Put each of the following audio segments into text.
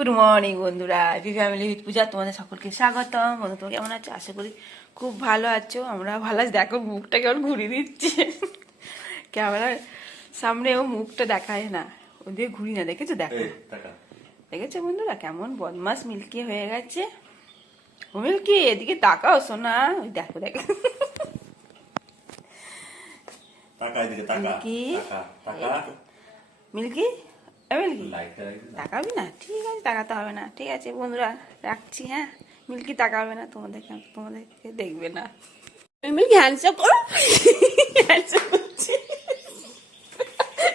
Good morning বন্ধুরা, happy family with পূজা তোমাদের সকলকে স্বাগতম। বন্ধু তোমরা কেমন আছো? আশা করি খুব ভালো আছো। আমরা ভালো আছি। দেখো মুখটা কেমন ঘুরিয়ে দিচ্ছে, ক্যামেরার সামনেও মুখটা দেখায় না, ওদের ঘুরি না। দেখেছো? দেখো, দেখেছো বন্ধুরা কেমন বদমাস মিল্কি হয়ে গেছে। ও মিল্কি, এদিকে তাকাও সোনা। ওই দেখো দেখো মিল্কি, মিল্কি তাকাবি না? ঠিক আছে, তাকাতে হবে না। ঠিক আছে বন্ধুরা, রাখছি। হ্যাঁ, মিল্কি তাকাবে না, তোমাদেরকে দেখবে না। মিল্কি হ্যান্ডশেক করো, হ্যান্ডশেক করছি।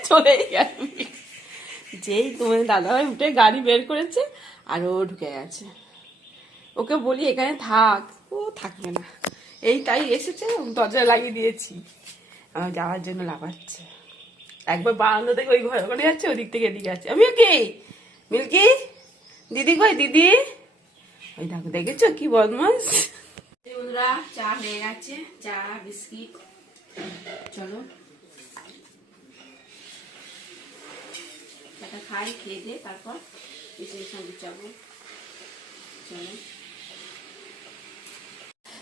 চলে গেল। যেই তোমাদের দাদাভাই উঠে গাড়ি বের করেছে আর ও ঢুকে গেছে। ওকে বলি এখানে থাক, ও থাকবে না। এই তাই এসেছে, দরজা লাগিয়ে দিয়েছি, আমার যাওয়ার জন্য লাফাচ্ছে। একবার বারান্দা থেকে ওই ঘরে ওখানে যাচ্ছে, ওদিক থেকে এদিকে যাচ্ছে। মিল্কি, মিল্কি দিদি কই? দিদি ওই দেখো, দেখেছো কি বদমাস। বন্ধুরা চা হয়ে গেছে, চা বিস্কিট। চলো চাটা খাই, খেয়ে দিয়ে তারপর সঙ্গে যাবো। চলো,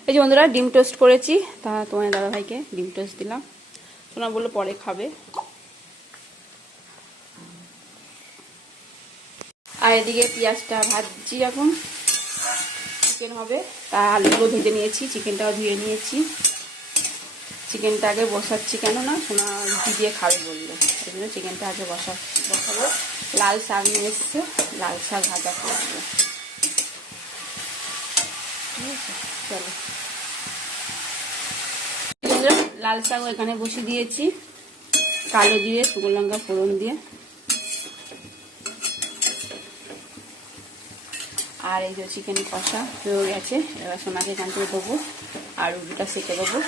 এই যে বন্ধুরা ডিম টোস্ট করেছি, তা তোমার দাদা ভাইকে ডিম টোস্ট দিলাম। সোনা বললো পরে খাবে। আর এদিকে পেঁয়াজটা ভাজছি, এখন চিকেন হবে। তা আলুগুলো ভেজে নিয়েছি, চিকেনটাও ধুয়ে নিয়েছি। চিকেনটা আগে বসাচ্ছি, কেন না সোনা রুটি দিয়ে খাবে বললো, এই জন্য চিকেনটা আগে বসাবো। লাল শাক নিয়ে এসছে, লাল শাক ভাজা করবো। ঠিক আছে, চলো। লাল শাক এখানে বসিয়ে দিয়েছি, কালো জিরে শুকনো লঙ্কা ফোড়ন দিয়ে। আর এই যে চিকেন কষা হয়ে গেছে, এবার সোনাকে এখান থেকে দেবো আর রুটিটা সেঁকে দেবো।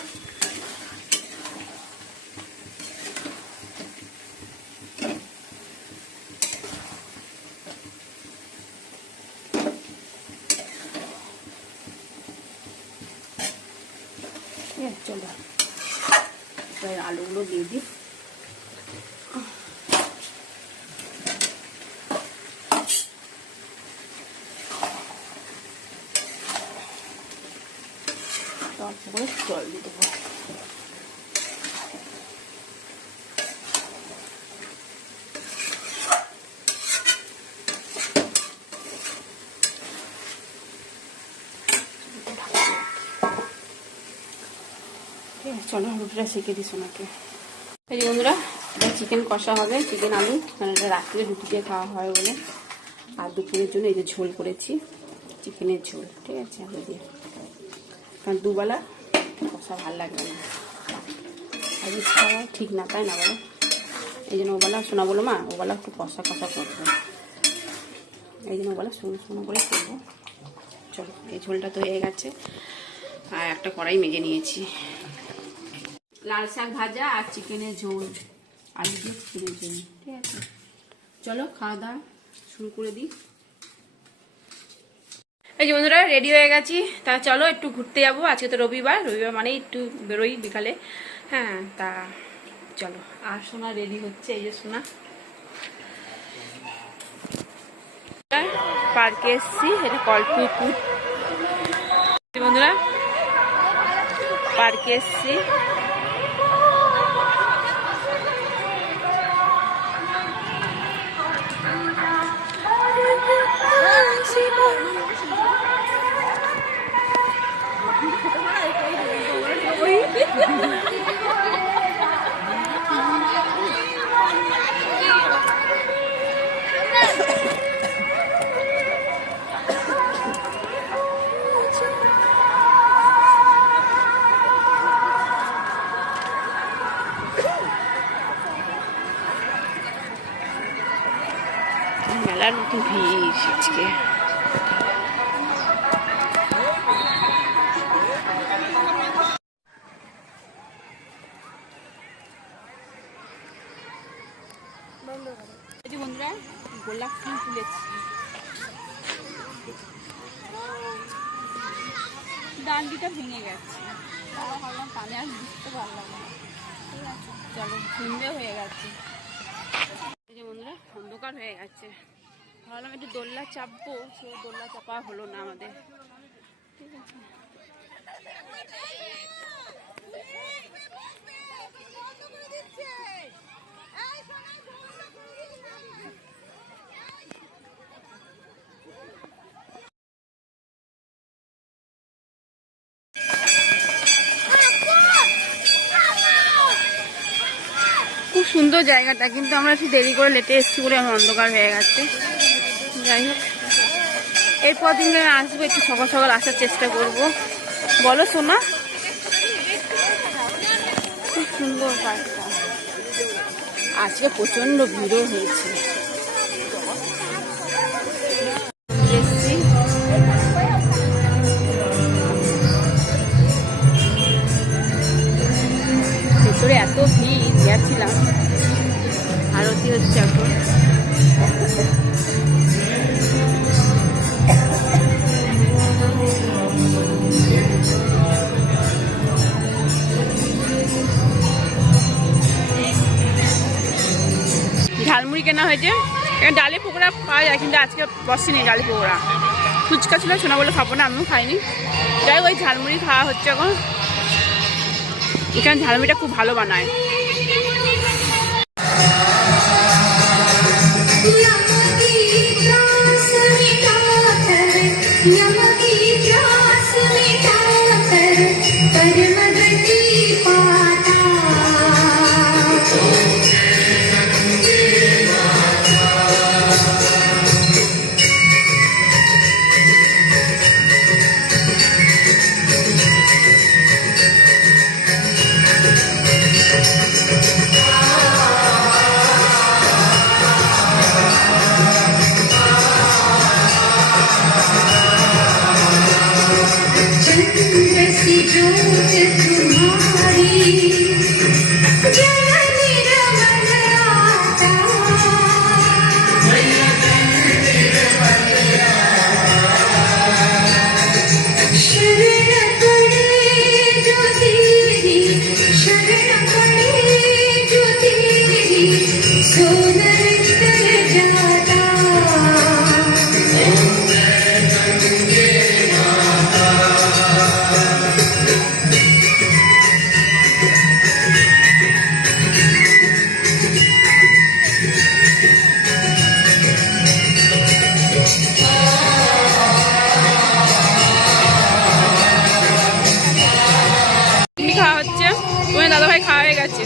চলো আলুগুলো দিয়ে দিই। তারপরে জল দিয়ে দেবো। চলো রুটিটা সেঁকে দিই সোনাকে। এই যে বন্ধুরা, এটা চিকেন কষা হবে, চিকেন আলু, কারণ এটা রাত্রে রুটি দিয়ে খাওয়া হয় বলে। আর দুপুরের জন্য এই যে ঝোল করেছি, চিকেনের ঝোল। ঠিক আছে, আলু দিয়ে, কারণ দুবেলা কষা ভালো লাগবে না, আর খাওয়া ঠিক না, তাই না বলো? এই জন্য ওবেলা শোনা বলো মা, ওবেলা একটু কষা কষা করবো, এই জন্য ওবেলা শুনো শুনো করে করবো। চলো, এই ঝোলটা তো হয়ে গেছে। আর একটা কড়াই মেজে নিয়েছি, লাল শাক ভাজা আর চিকেনের ঝোল, আলু দিয়ে চিকেনের ঝোল। ঠিক আছে, চলো খাওয়া দাওয়া শুরু করে দিই। এই যে বন্ধুরা রেডি হয়ে গেছি, তা চলো একটু ঘুরতে যাবো। আজকে তো রবিবার, রবিবার মানে একটু বেরোই বিকালে। হ্যাঁ, তা চলো। আর সোনা রেডি হচ্ছে, এই যে সোনা। পার্কে এসছি, এটা কল্পুরপুর। বন্ধুরা পার্কে এসছি, মেলার মতো ভিড় আজকে। বন্ধুরা গোলাপ ফুল তুলেছি, ডান্ডিটা ভেঙে গেছে, ভাবলাম কানে আর বুঝতে পারলাম না। ঠিক আছে, চলো সন্ধে হয়ে গেছে। এই যে বন্ধুরা অন্ধকার হয়ে গেছে, ভাবলাম একটু দোলনা চাপবো, সে দোলনা চাপা হলো না আমাদের। ঠিক আছে, খুব সুন্দর জায়গাটা, কিন্তু আমরা একটু দেরি করে লেটে এসেছি বলে আমার অন্ধকার হয়ে গেছে। যাই হোক, এরপর দিন আসবো, একটু সকাল সকাল আসার চেষ্টা করব। বলো সোনা, খুব সুন্দর পার্কটা। আজকে প্রচন্ড ভিড়ও হয়েছে। ভেতরে এত ভিড়, গেছিলাম, আরতি হচ্ছে এখন। ঝালমুড়ি কেনা হয়েছে, এখানে ডালি পকোড়া পাওয়া যায়, কিন্তু আজকে বসেনি ডালি পকোড়া। ফুচকা ছিল, শোনা বলে খাবো না, আমিও খাইনি। যাই হোক, ওই ঝালমুড়ি খাওয়া হচ্ছে এখন। এখানে ঝালমুড়িটা খুব ভালো বানায়। খাওয়া হচ্ছে, তোমার দাদাভাই খাওয়া হয়ে গেছে।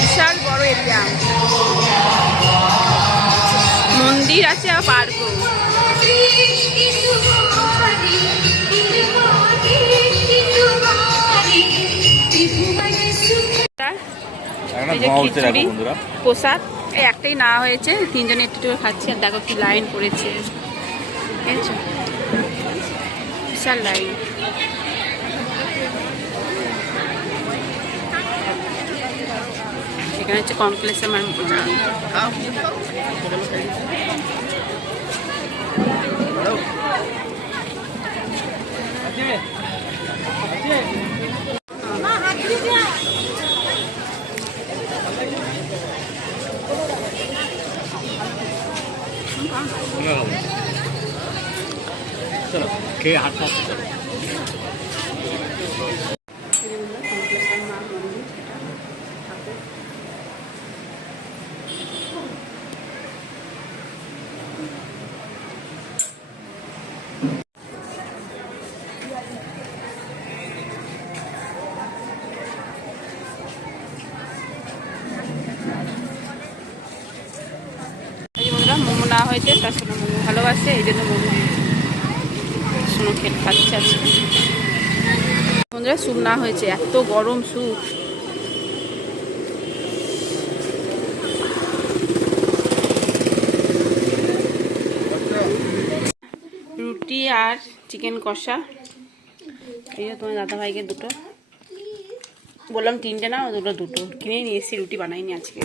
বিশাল বড় এরিয়া, মন্দির আছে আর পার্কও। প্রসাদ এই একটাই না হয়েছে, তিনজনে একটু একটু খাচ্ছি। আর দেখো কি লাইন পড়েছে, বিশাল লাইন। এখানে হচ্ছে কমপ্লেক্সের মন্দির। চলো খেয়ে হাত পাচ্ছি। মোমো না হয়েছে, তার সঙ্গে মোমো ভালোবাসে, এই জন্য মোমো শোনো খেতে খাচ্ছে আজকে। বন্ধুরা স্যুপ না হয়েছে, এত গরম স্যুপ। রুটি আর চিকেন কষা। এই যে তোমার দাদাভাইকে দুটো বললাম, তিনটে না দুটো কিনে নিয়ে এসেছি, রুটি বানাইনি আজকে।